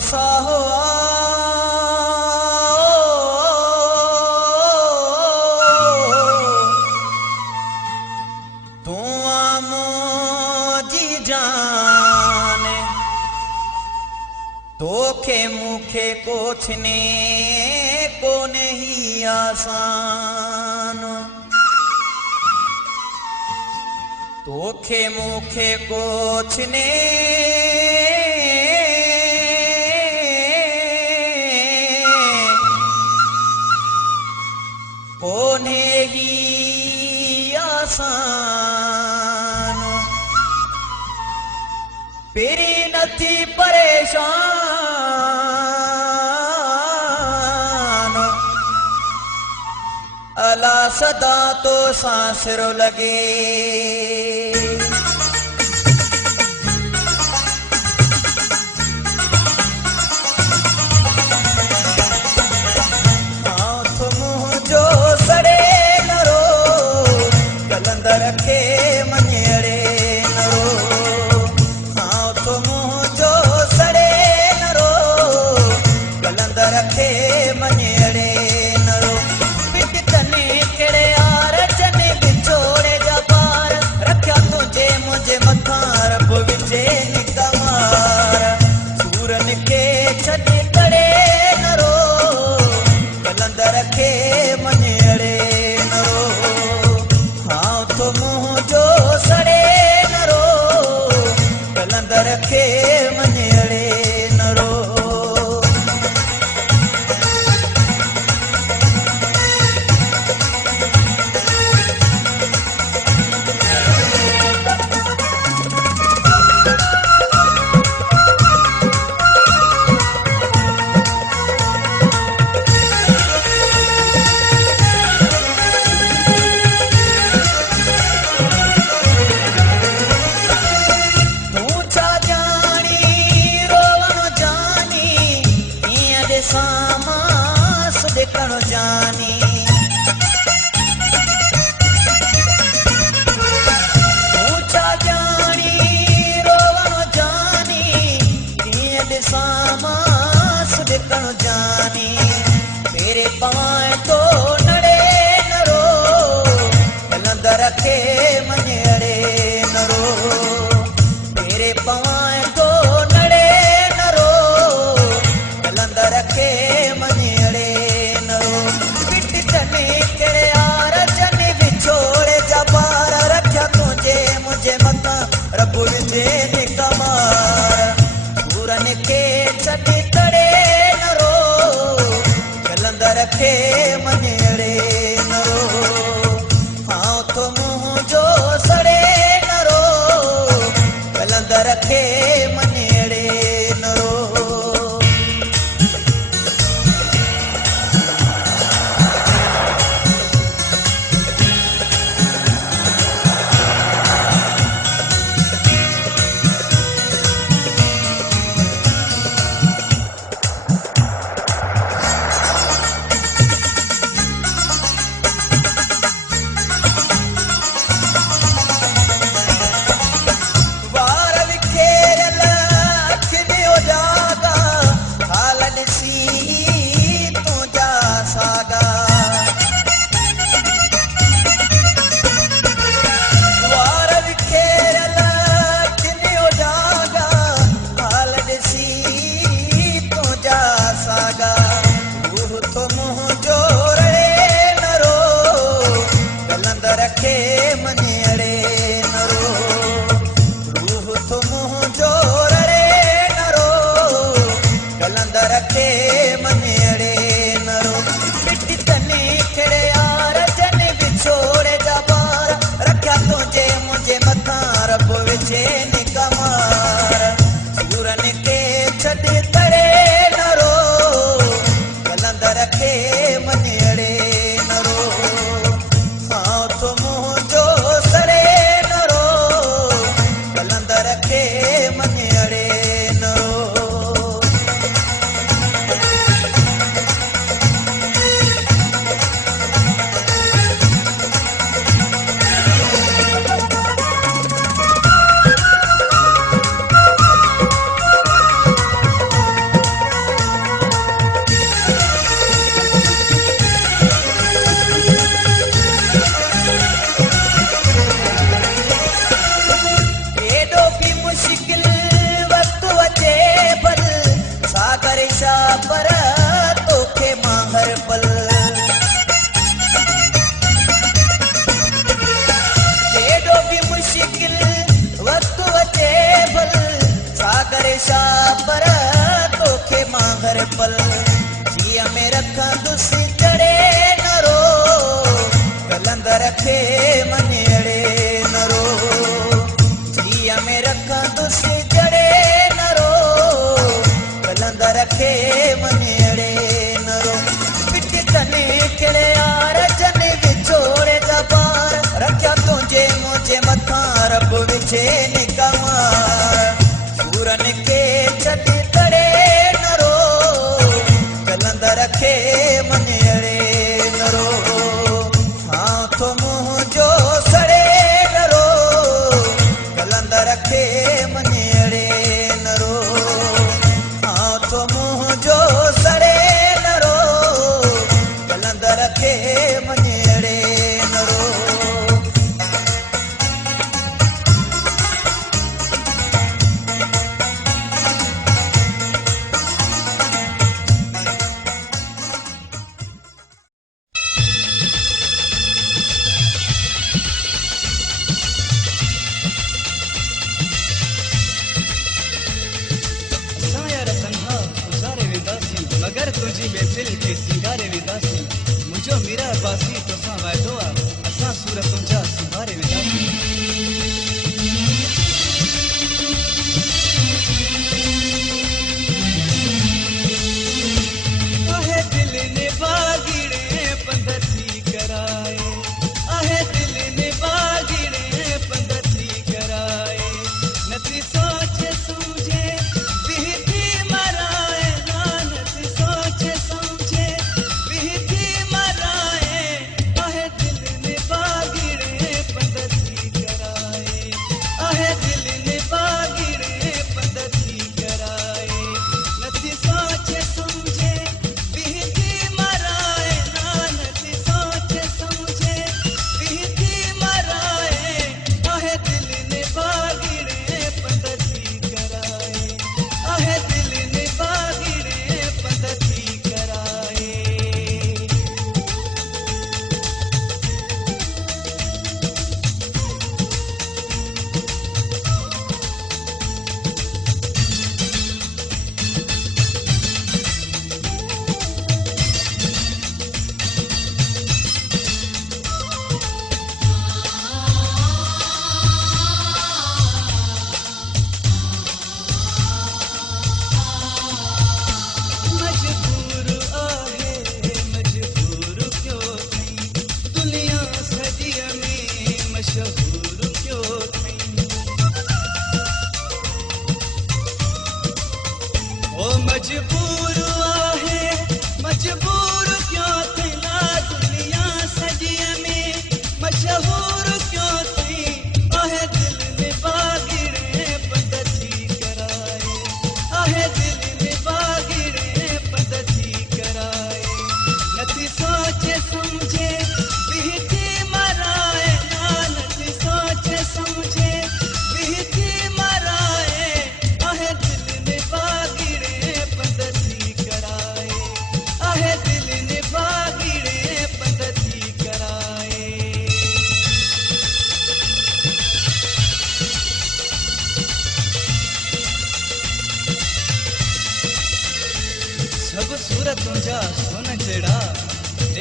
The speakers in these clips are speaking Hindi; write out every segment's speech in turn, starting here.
साहो तू मोजी जाने तोखे मुखे कोथने को नहीं आसान तोखे मुखे कोथने कोने ही आसान पेरी नथी परेशान अला सदा तो सांसरो लगे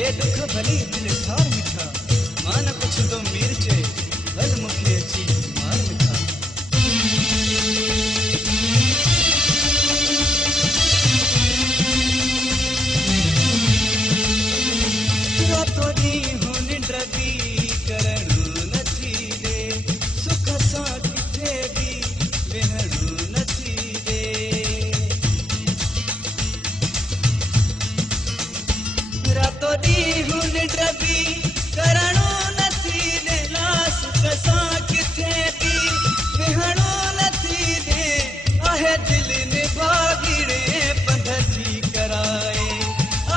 ए दुख भली दिल ठार मिठा मान कुछ तो मिर्चे भल मुखे अची मार मिठा रातो दी हूं निंड भी करणु नथी दे सुख सां किथे भी वेहणु नथी दे रातो दी हूं निंड भी करणु नथी दे सुख सां किथे भी वेहणु नथी दे आहे दिल निभागिड़े पंध थी कराए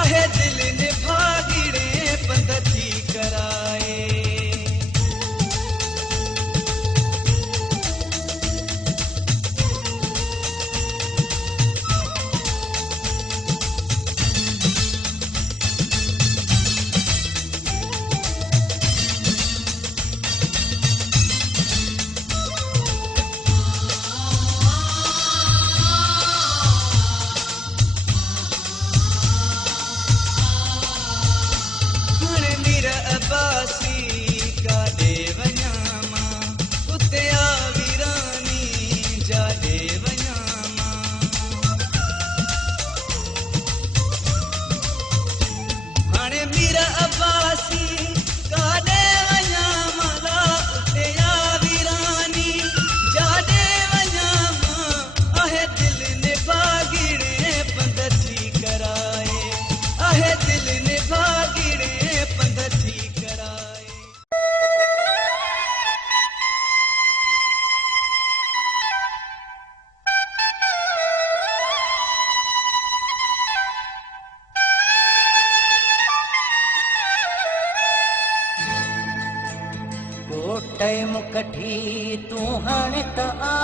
आहे दिल निभागिड़े पंध थी कराए हाणे मीर अब्बासी का देवनामा उते आवीरानी जा देवनामा हाणे मीर अब्बासी का देवनामा ला उते आवीरानी जा देवनामा आहे दिल निभागिड़े पंध थी कराए आहे दिल निभागिड़े पंध थी कराए कोटै मुकठी तू हाणे त आ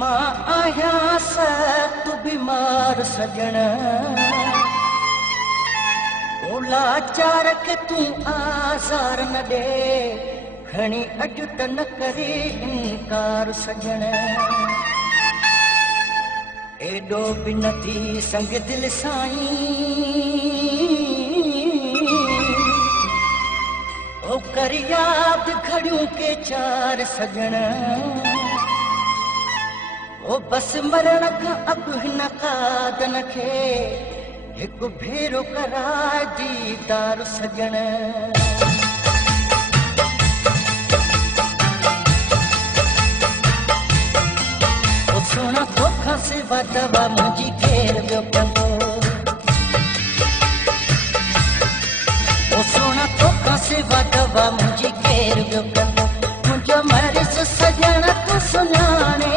मां आहियां सख्त बीमार सजण लाचार के तू आज़ार न दे खणी अॼु त न करे इनकार सजण एॾो बि नथी संग दिल साईं ओ कर याद घड़ियों के चार सजण ओ बस मरण का अब हिन कादन खे एक भेरो कराए दीदार सजण ओ सोना तोखा सिवा दवा मुंहिंजी केर ॿियो कंदो ओ सोना तोखा सिवा दवा मुंहिंजी केर ॿियो कंदो मुंहिंजो मरिस सजण तूं सुञाणे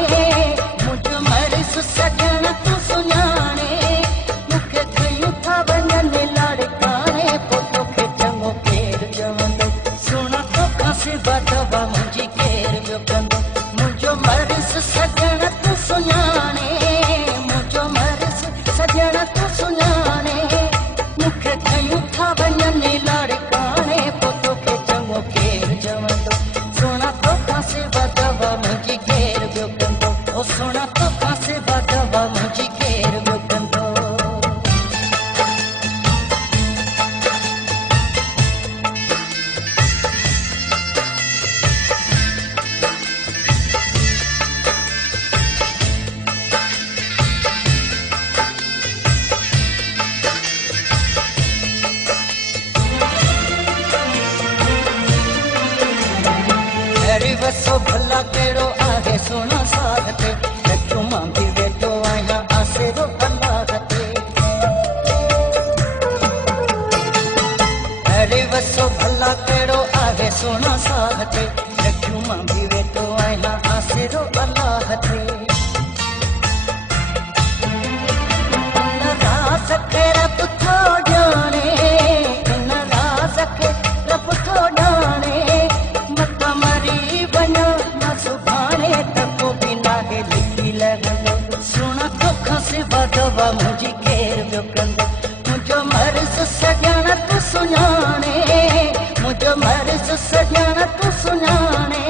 मुंहिंजो मरिस सजण तूं सुञाणे मूंखे कयूं था वञनि लाड़काणे पोइ तोखे चङो केरु चवंदो सोना तोखां सिवा दवा मुंहिंजी केर ॿियो कंदो मुंहिंजो मरिस सजण तूं सुञाणे मुंहिंजो मरिस सजण तूं सुञाणे मूंखे कयूं था वञनि लाड़काणे पोइ तोखे चङो केरु चवंदो सोना तोखां सिवा दवा मुंहिंजी केर ॿियो कंदो ओ सोना तोखां सिवा दवा मुंहिंजी केर ॿियो कंदो अरे वसो भला कहिड़ो आहे सोना साथ ते लखियूं मां बि वेठो आहियां आसेरो अलाह ते अरे वसो भला कहिड़ो आहे सोना साथ ते लखियूं मां बि वेठो आहियां आसेरो अलाह ते इन राज़ खे रब थो ॼाणे इन राज़ खे रब थो ॼाणे मत मरी वञो न सुभाणे त को बि नाहे लिखी लॻंदो सोना तोखां सिवा दवा मुंहिंजी केर ॿियो कंदो मुंहिंजो मरिस सजण तूं सुञाणे मुंहिंजो मरिस सजण तूं सुञाणे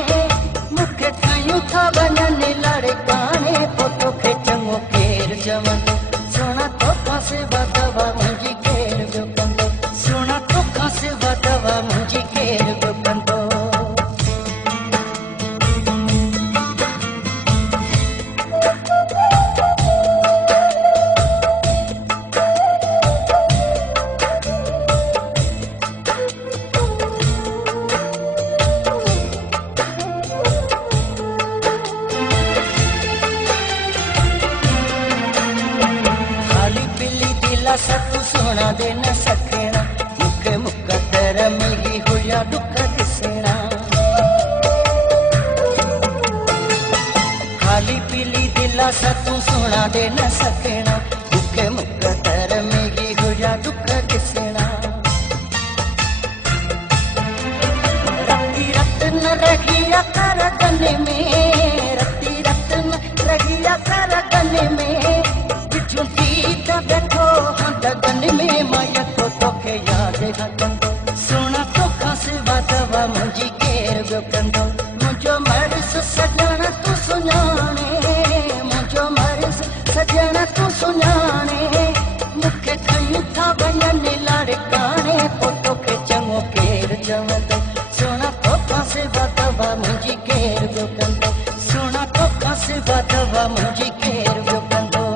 मूंखे कयूं था वञनि लाड़काणे पोइ तोखे चङो केरु चवंदो सुना तोखा से वदवा मुंहिंजी केर वियो कंदो सुना तोखा से वदवा मुंहिंजी केर वियो कंदो खाली पीली दिला सा तू सोना दे न सकेना मुखे मुकद्दर में ही हुया दुख दिसेना खाली पीली दिला सा तू सोना दे न सकेना मुखे मुकद्दर में ही हुया दुख दिसेना रत्ती रत्न रहिया कर गने में रत्ती रत्न रहिया कर गने में झुंटीता बैठो हंद गन में माया तो तोखे याद कंदो सोना तोखा से वदवा मुंहिंजी केर वियो कंदो मुंहिंजो मर्स सजण तू सुञाणे मुंहिंजो मर्स सजण तू सुञाणे मूंखे खयूं था वञनि लाड़काणे पोइ तोखे चङो केर चवंदो सोना तोखा से वदवा मुंहिंजी केर वियो कंदो सोना तोखा से वदवा मुंहिंजी केर वियो कंदो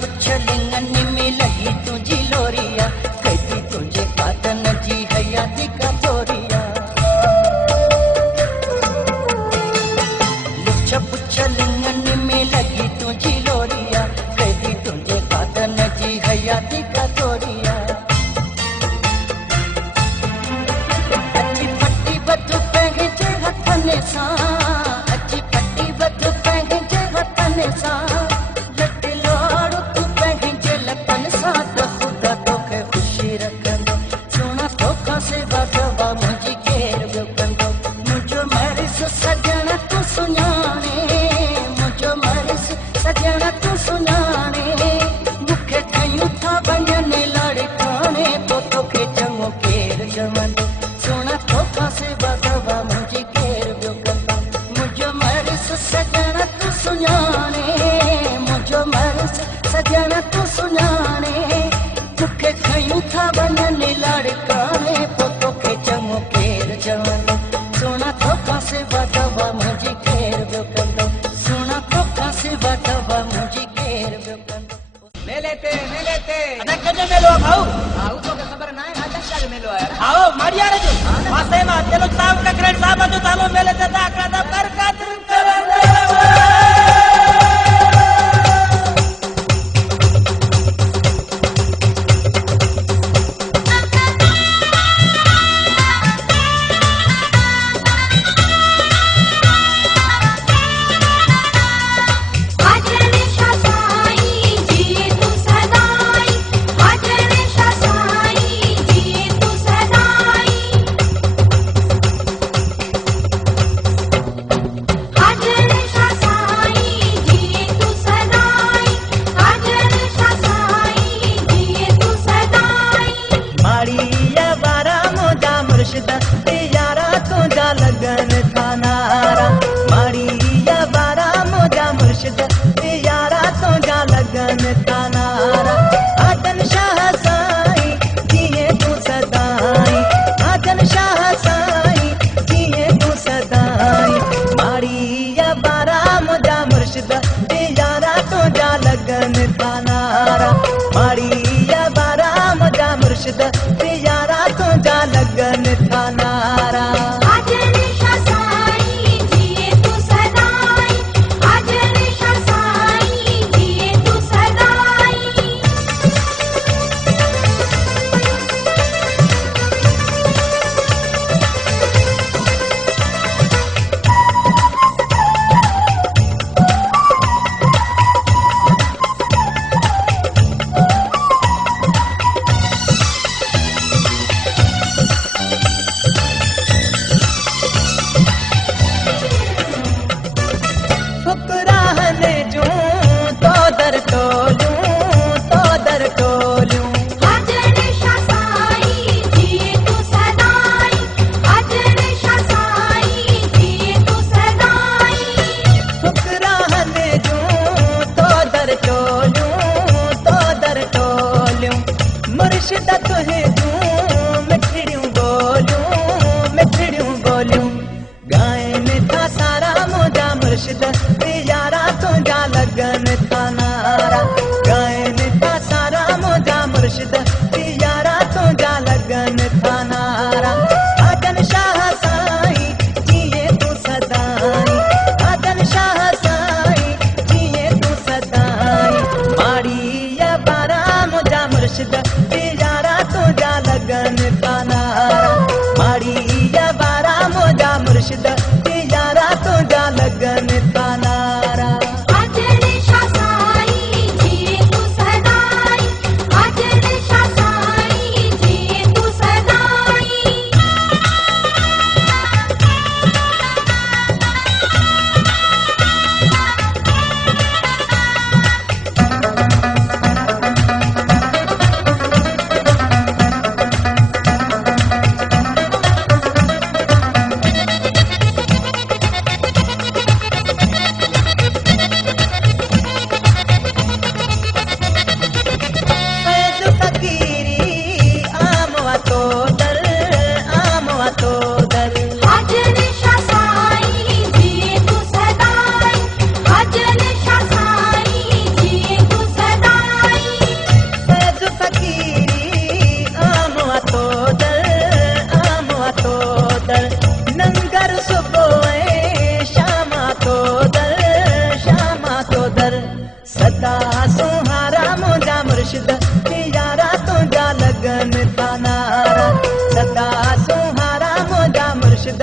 पुछ लिंगन में लगी तुझी लोरिया कहती तुझे पातन जी हयाती का तोरिया पुछ लिंगन में लगी तुझी लोरिया कहती तुझे पातन जी हयाती का तोरिया अच्छी पट्टी बतु पंहिंजे हथने सा अच्छी पट्टी बतु पंहिंजे हथने सा सजण तू सुञाणे मुंहिंजो मर्स सजण तू सुञाणे मूंखे खयूं था वञनि लड़काणे पोइ तोखे चङो केर चवंदो सोना तोखा से वदवा मुंहिंजी केर वियो कंदो मुंहिंजो मर्स सजण तू सुञाणे मुंहिंजो मर्स सजण तू सुञाणे मूंखे खयूं था वञनि लड़काणे पोइ तोखे चङो केर चवंदो सोना तोखा से वदवा मुंहिंजी केर वियो कंदो सोना तोखा से वदवा मुंहिंजी केर वियो कंदो ले लेते अरे कने मेलो भाऊ आओ तो के खबर ना है आज तक मिलो यार आओ मारिया रे जो वासे मा तेलो ताम का ग्रेड साहब जो तालो मेले ते ताका दा बरकत यारा तुझा लगन था नारा माड़िया बारा मुझा मुर्शिद यारा तुझा लगन था नारा आदन शाह साईं जिए तू सदाई आदन शाह साईं जिए तू सदाई माड़िया बारा मुझा मुर्शिद यारा तुझा लगन था नारा माड़िया बारा मुझा मुर्शिद यारा तुझा लगन था नारा मुर्शिद यारा तुझा लगन था नारा। आजरे शाह साईं जिए तू सदाई, आजरे शाह साईं जिए तू सदाई। फैज फकीरी आमवा तो दर, आमवा तो दर। आजरे शाह साईं जिए तू सदाई, आजरे शाह साईं जिए तू सदाई। फैज फकीरी आमवा तो दर, आमवा तो दर। नंगर सुबह शामा तो दर, शामा तो दर। सदा सुहारा मुझा मुर्शिद यारा तुझा लगन था नारा। सदा सुहारा मुझा मुर्शिद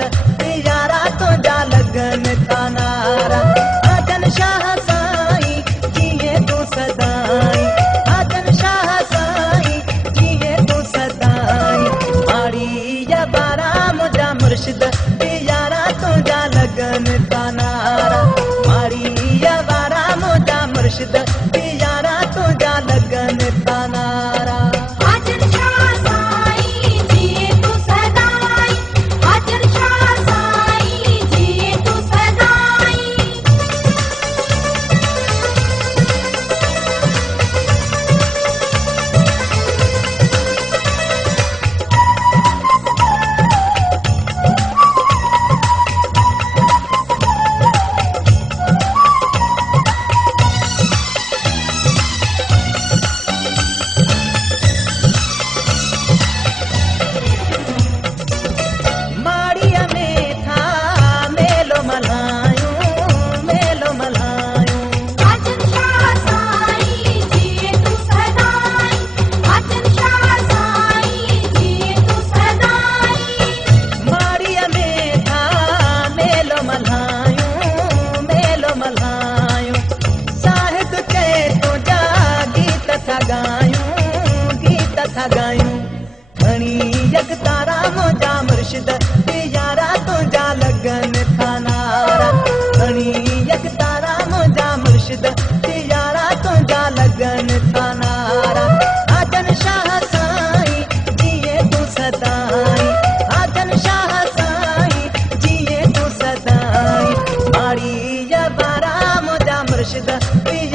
यारा तुझा लगन था नारा। आजन शाह साईं जिए तू सदाई, आजन शाह साईं जिए तू सदाई। माड़ी या बारा मुझा मुर्शिद यारा तुझा लगन था नारा। माड़ी या बारा मुझा मुर्शिद यारा तुझा लगन था नारा। आजर शाह साईं जिए तू सदाई, आजर शाह साईं जिए तू सदाई। माड़िया में था मेलो मल्हायूं, मेलो मल्हायूं। आजर शाह साईं जिए तू सदाई, आजर शाह साईं जिए तू सदाई। माड़िया में था मेलो मल्हायूं, मेलो मल्हायूं। साहिद के तुझा गीत था गायूं, गीत था गायूं। घणी यक तारा मुझा मुर्शिद यारा तुझा लगन था नारा। घणी यक तारा मुझा मुर्शिद यारा तुझा लगन था नारा। आजन शाह साईं जिए तू सदाई, आजन शाह साईं जिए तू सदाई। माड़ी या बारा मुझा मुर्शिद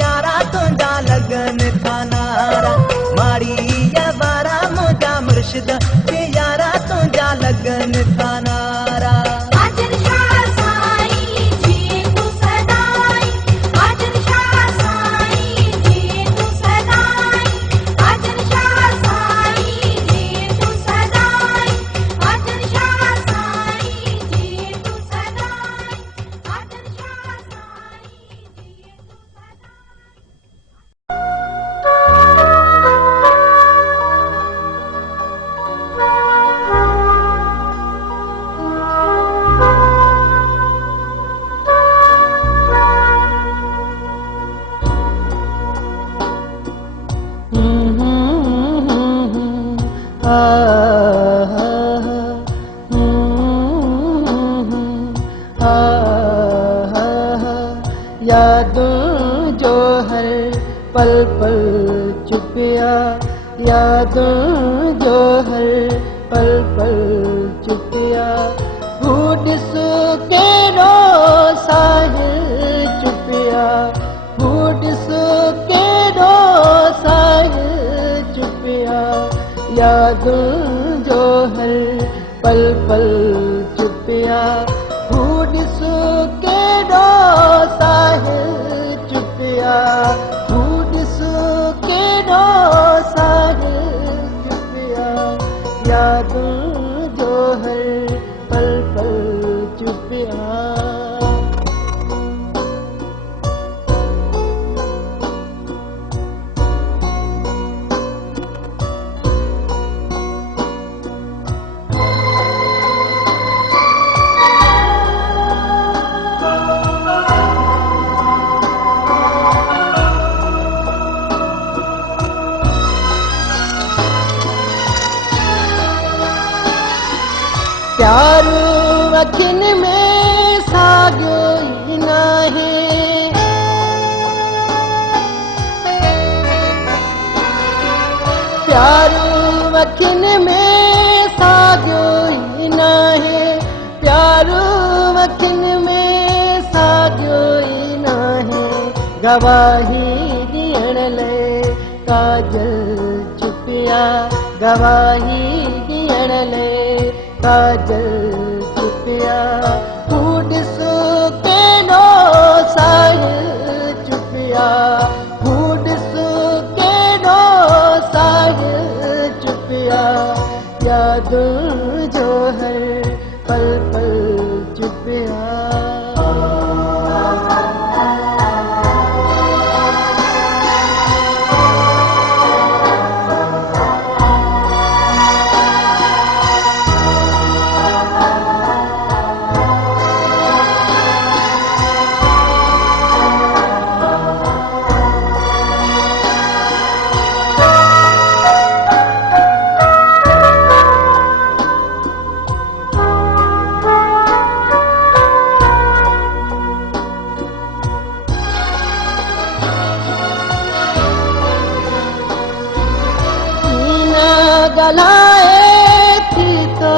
यारा तुझा लगन था नारा। माड़ी या बारा मुझा मुर्शिद यारा तुझा लगन था नारा। आजर शाह साईं जिए तू सदाई, आजर शाह साईं जिए तू सदाई, आजर शाह साईं जिए तू सदाई, आजर शाह साईं जिए तू सदाई, आजर शाह साईं जिए यादों जो हर पल पल छुपिया, यादों जो हर पल पल छुपिया। बूढ़ सुके रो साहिल छुपिया, बूढ़ सुके रो साहिल छुपिया। यादों जो हर पल पल छुपिया। बूढ़ सुके रो साहिल छुपिया, बूढ़ सुके रो साहिल छुपिया। यादों जो हर पल पल छुपिया। प्यारो मखिन में साॻियो ई नाहे, प्यारो मखिन में साॻियो ई नाहे, गवाही ॾियण लाइ काजल चुपिया, गवाही ॾियण लाइ काजल चुपिया, हू ॾिसो केॾो साहिल चुपिया, हू ॾिसो केॾो साहिल चुपिया, यादुनि जो हर पल पल चुपिया। गलाए थी तो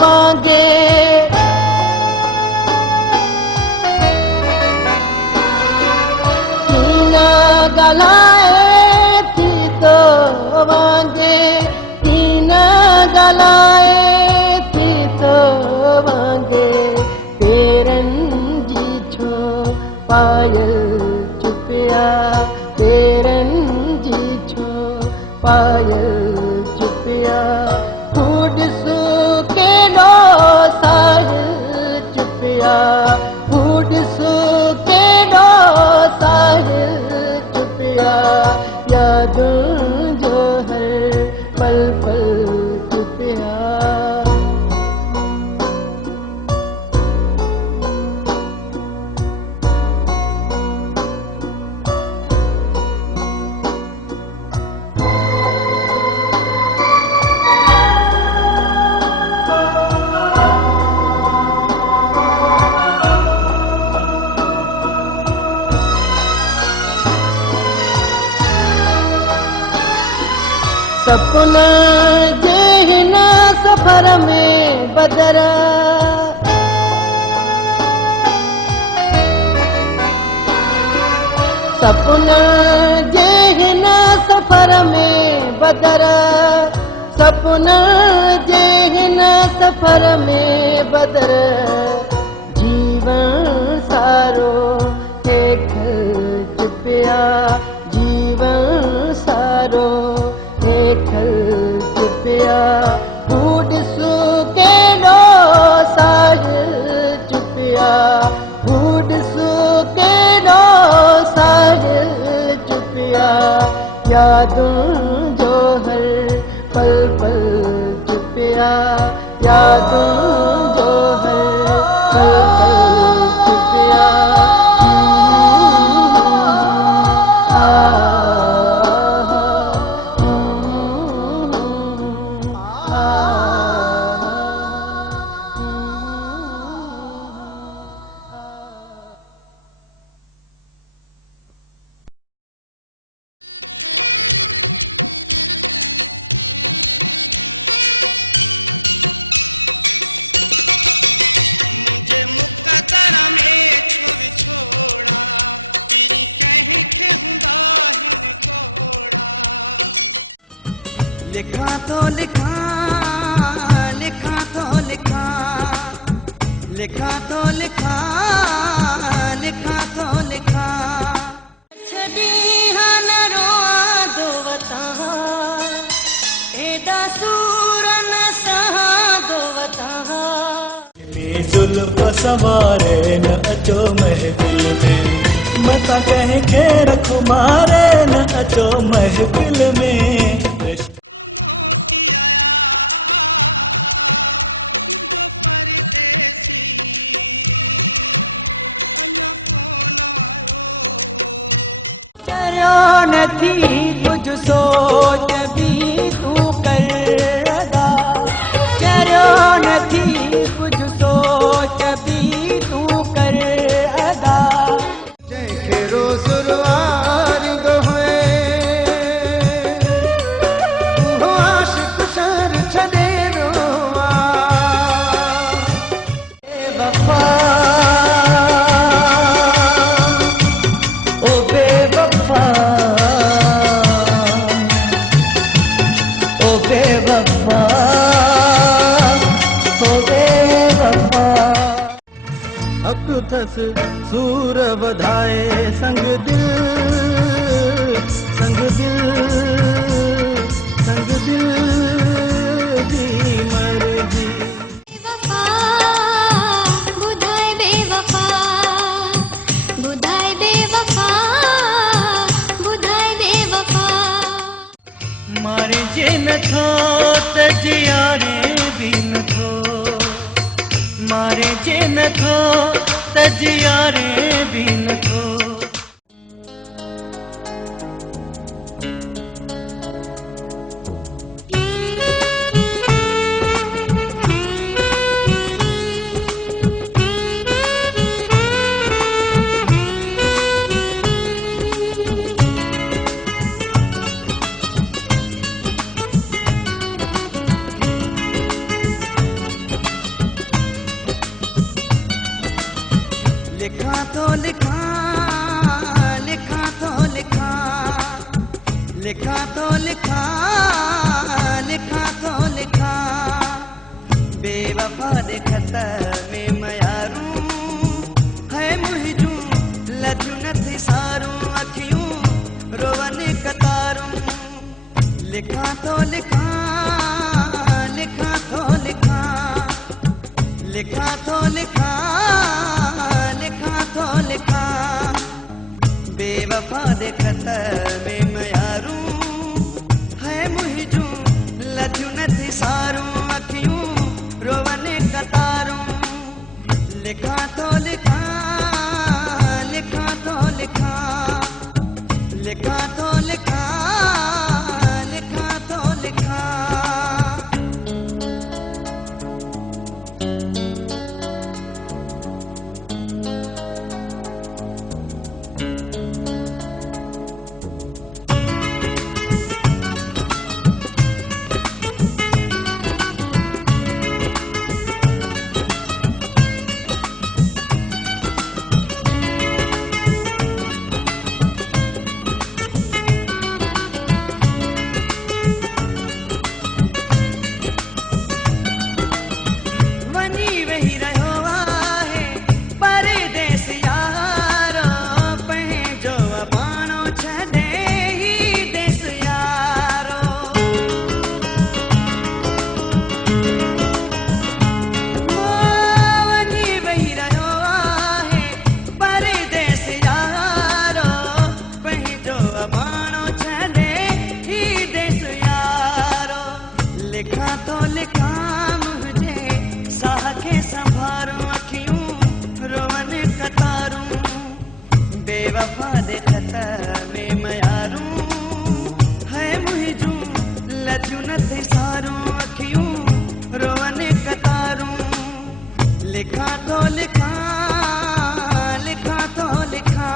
वांगे, कीना गलाए थी तो वांगे, कीना गलाए थी तो वांगे, पेरनि जी छो पायल चुपिया, पेरनि जी छो पायल चुपिया, हू ॾिसो केॾो साहिल चुपिया, हू ॾिसो केॾो साहिल चुपिया, यादुनि जो हर पल पल चुपिया। सपना जे हिन सफ़र में बदर, सपना जे हिन सफ़र में बदर, सपना जे हिन सफ़र में बदर, जीवन सारो हेखल चुपिया, जीवन सारो हेखल चुपिया, हू ॾिसो केॾो साहिल चुपिया, हू ॾिसो केॾो साहिल चुपिया, यादुनि जो हर पल पल चुपिया, यादुनि जो हर पल पल चुपिया। लिखा तो लिखा, लिखा तो लिखा, लिखा तो लिखा, लिखा तो लिखा, छड़ी हन रोआ दो वता, एडा सूर न सहा दो वता, जुल्फ सवारे न अचो महफिल में, मता कह के रखो मारे न अचो महफिल में। मोती आया जो परदेसी, अञा कोन आयो, चरियो नथी कुझु सोच बि तूं कर अदा, चरियो नथी कुझु सोच बि तूं कर अदा, जंहिंखे रोज़ रुआरींदो हुए बेवफा ओ बेवफा ओ बेवफा ओ बेवफा अकुथस सूर वधाए संग दिल संग दिल संग दिल दी मर्जी बेवफा बुधाए बेवफा बुधाए बेवफा बुधाए बेवफा मारे जे न थो तजियारे भी न थो मारे जे न थो तजियारे भी न थो लिखा तो लिखा लिखा तो लिखा लिखा तो लिखा लिखा तो लिखा बेवफा दे खत में मयारूं है मुहिजूं लजू नथी सारूं अखियूं रोवन कतारूं लिखा तो लिखा लिखा तो लिखा लिखा तो लिखा लिखा तो लिखा बेवफा दे खत में मयारूं है मुहिजूं लजू नथी सारूं अखियूं रोवन कतारूं लिखा तो लिखा लिखा तो लिखा लिखा तो लिखा लिखा तो लिखा बेवफा दे खत में मयारूं है मुहिजूं लजू नथी सारूं अखियूं रोवन कतारूं लिखा तो लिखा लिखा तो लिखा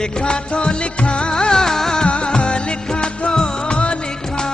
लिखा तो लिखा लिखा तो लिखा लिखा तो लिखा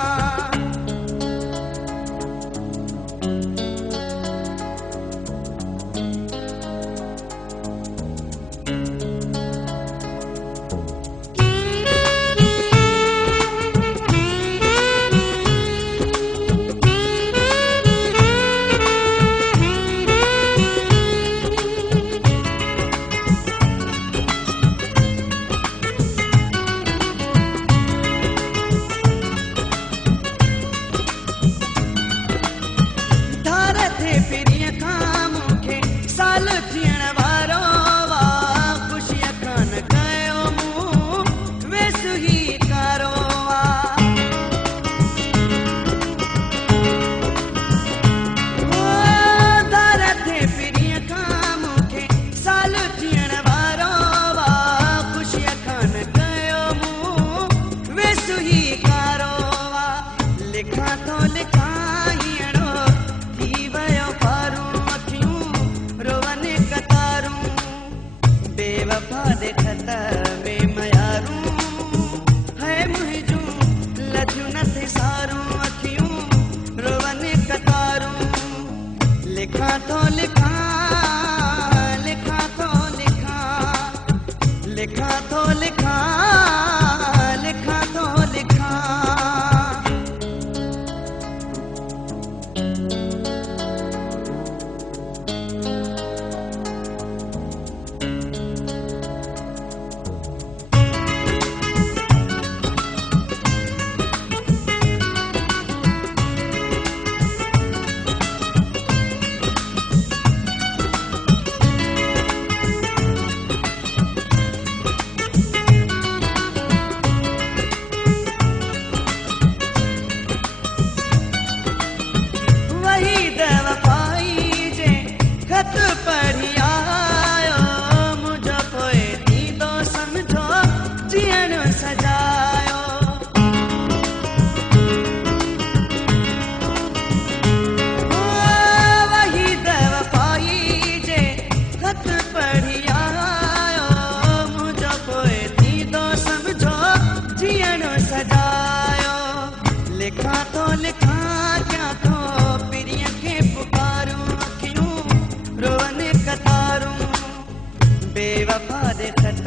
बेवफा दे खत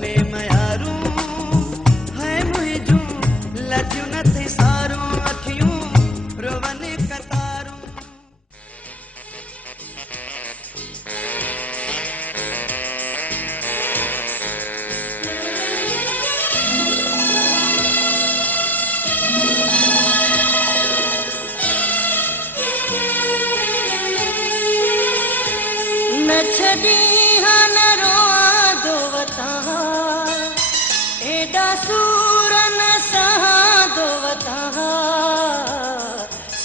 में मयारू है मुझू लज्जू न थे सारो अखियूं रोवन कतारू न छड़ी हाँ न रोआ दो वता एडा सूर न सहा दो वता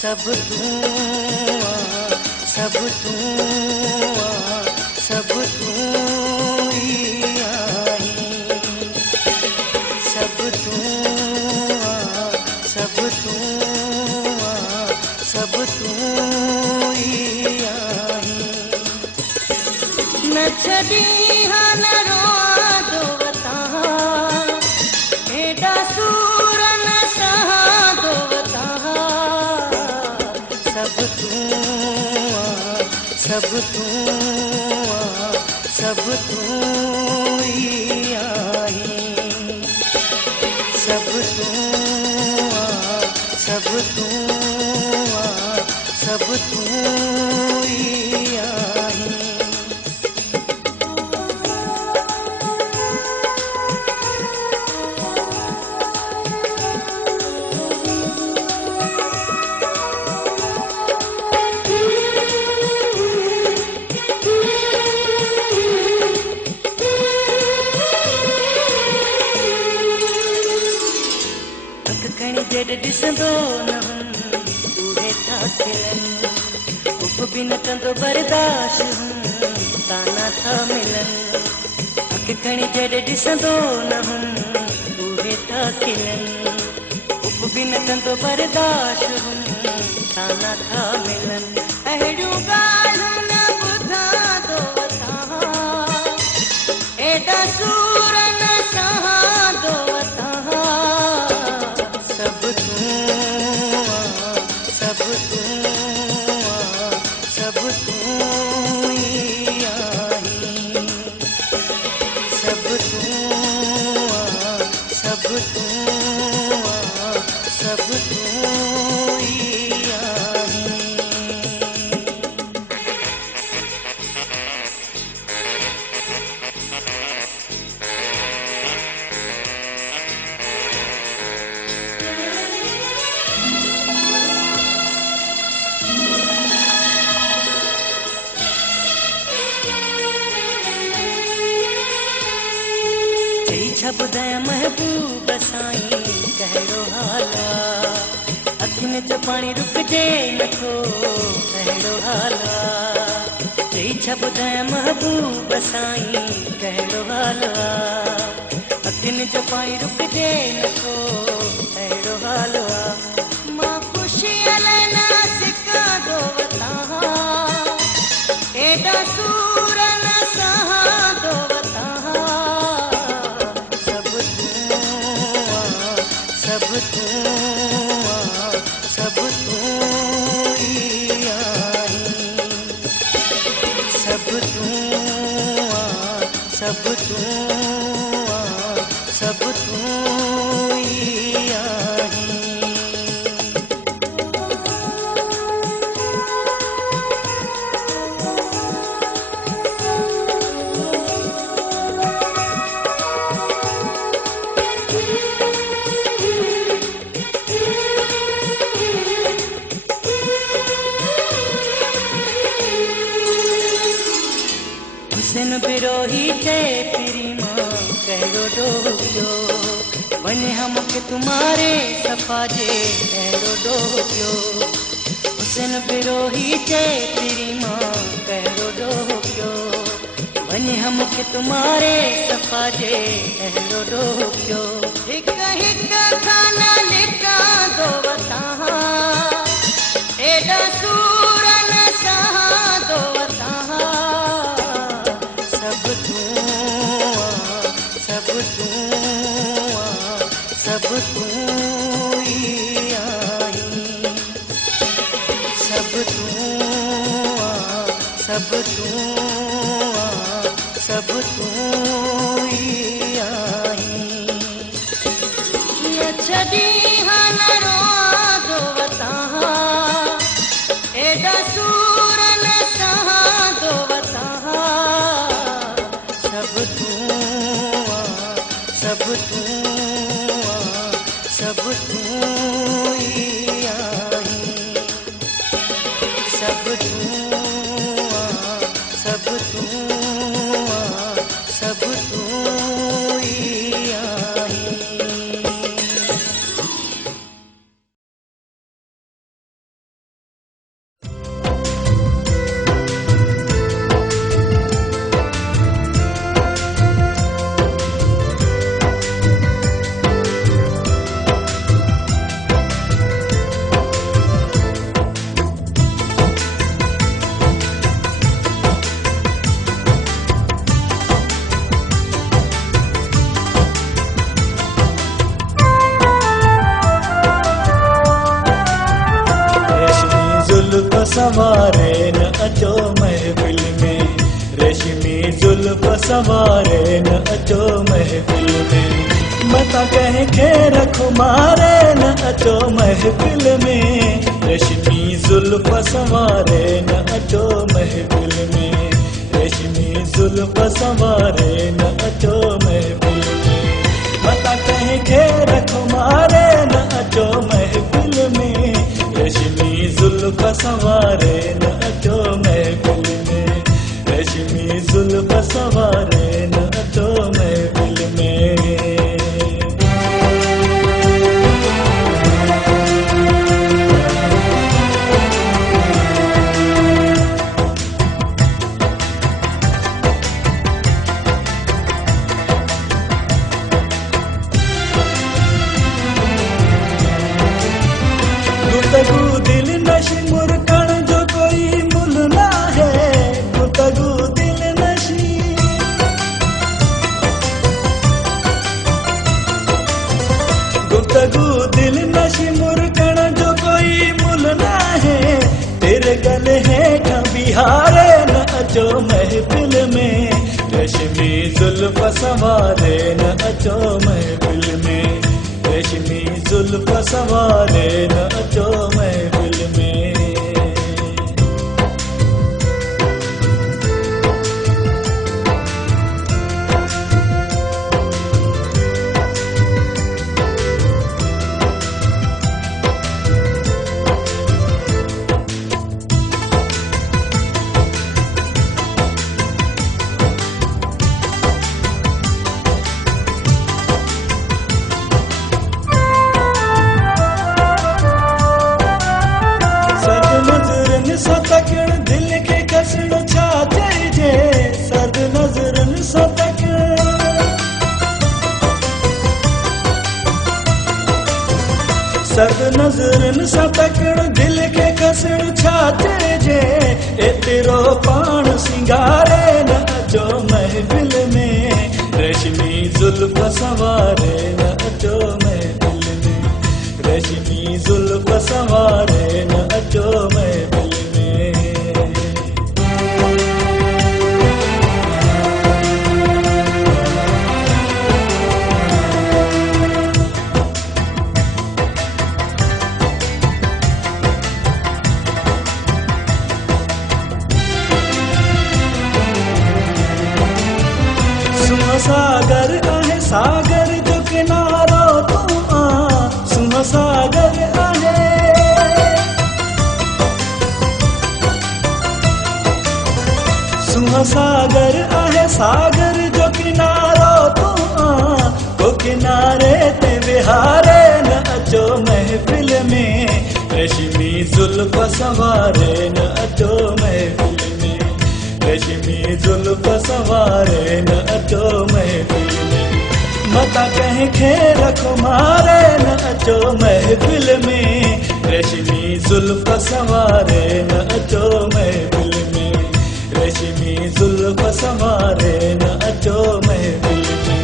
सब तू सब तू सब तू ही आई सब तू सब तू सब तू ही आई न छड़ी हाँ न रोआ दो वता एडा सूर न सहा दो वता सब तू सब तू सब तू ही आई सब तू सब तू सब तू ही आई जड़ ॾिसंदो न हुन तूरे था खिलन उफ बि न कंदो बर्दाश्त हुन ताना था मिलन अख खणी जड़ ॾिसंदो न हुन तूरे था खिलन उफ बि न कंदो बर्दाश्त हुन ताना था मिलन अहिड़ियूं ॻाल्हियूं न ॿुधां वता एॾा सूर न सहांदो वता सब तू सब तू सब तू ही आई सब तू सब तू सब तू ही आई छा ॿुधायां महबूब साईं कहिड़ो हाल आहे अखियुनि जो पाणी रुकजे नथो कहिड़ो हाल आहे चई छा ॿुधायां महबूब साईं कहिड़ो हाल आहे अखियुनि जो पाणी रुकजे नथो कहिड़ो हाल आहे मां ख़ुशीअ लाइ नासिकां वता एॾा सूर न सहांदो वता सब तू सब तू ही आई सब तू सब तू सब तू ही आई हुसैन बिरोही चए पिरी मां कहिड़ो डोबियो वञे हम के तुम्हारे सफ़ा जे अहिड़ो डोबियो हुसैन बिरोही चए पिरी मां कहिड़ो डोबियो वञे हम के तुम्हारे सफ़ा जे अहिड़ो डोबियो हिक हिक खाना लिकांदो वता एॾा सूर न सहांदो वता सब तू सब तू सब तू ही आई सब तू सब तू सब तू ही आई छदी हनरो दोवता एदा सूरन सहा दोवता सब तू सब तू सब तू ही आई सब तू सब तू सब तू ही आई सवारे न अचो महफिल में रेशमी जुल्फ सवारे न अचो महफिल में मता कह के रखो मारे न अचो महफिल में रेशमी जुल्फ सवारे न अचो महफिल में रेशमी जुल्फ सवारे न अचो महफिल में मता कह के रखो मारे न अचो महफिल में रेशमी जुल्फ सवारे न अचो महफिल में रेशमी जुल्फ सवारे न अचो महफिल में गुफ्तगू दिल नशी मुरकण जो कोई मुल ना है गुफ्तगू दिल नशी गुफ्तगू दिल नशी मुरकण जो कोई मुल ना है तेरे गले है बिहारे न अचो महफिल में रेशमी जुल्फ सवारे न अचो महफिल में रेशमी जुल्फ सवारे न अचो महफिल में सतकण दिल के कसण छा चइजे सद नज़रन सतकण सद नज़रन सतकण दिल के कसण छा चइजे एतिरो पाण सिंगारे न अचो महफिल में रेशमी जुल्फ सवारे न अचो महफिल में रेशमी जुल्फ सवारे न अचो महफिल सागर आहे सागर जो किनारो तू सुन सागर आहे सुन सागर आहे सागर जो किनारो तू किनारे ते बिहारे न अचो महफिल में रेशमी जुल्फ सवारे न अचो महफिल में रेशमी जुल्फ सवारे न अचो महफिल में मता कह के रखो मारे न अचो महफिल में रेशमी जुल्फ सवारे न अचो महफिल में रेशमी जुल्फ सवारे न अचो महफिल में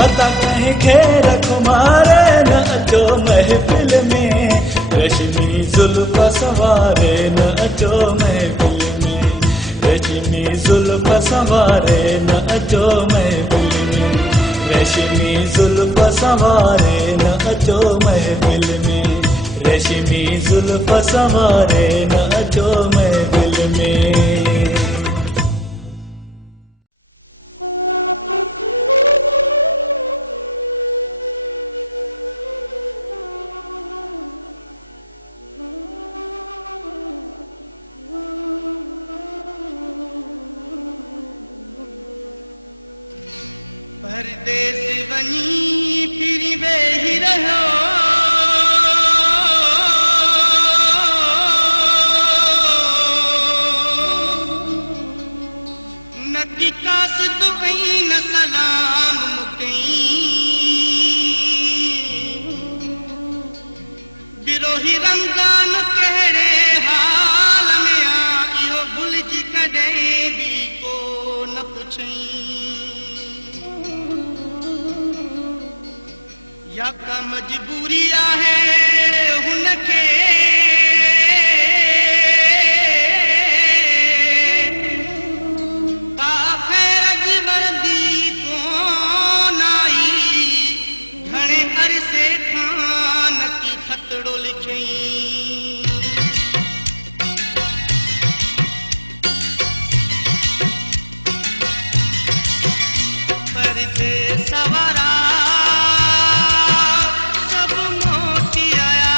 मता कह के रखो मारे न अचो महफिल में रेशमी जुल्फ सवारे न अचो महफिल में रेशमी जुल्फ संवारे न अचो महफिल में, रेशमी जुल्फ संवारे न अचो महफिल में, रेशमी जुल्फ संवारे न अचो महफिल में। परदेस वनी फिरी वेही रहो, न की कासद ऐं न सलाम मुकई, बिरोही रमज़ान कहिड़े हाल में आ, इहो भुलिजी कॾहिं बि को न पुछई। या का मजबूरी आहे हुनखे का ख़ैर जी वर्दी कोन आई, घणे अरसे खां न की खतड़ो लिखई। परदेस वारा सब मोती आया,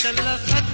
शलखत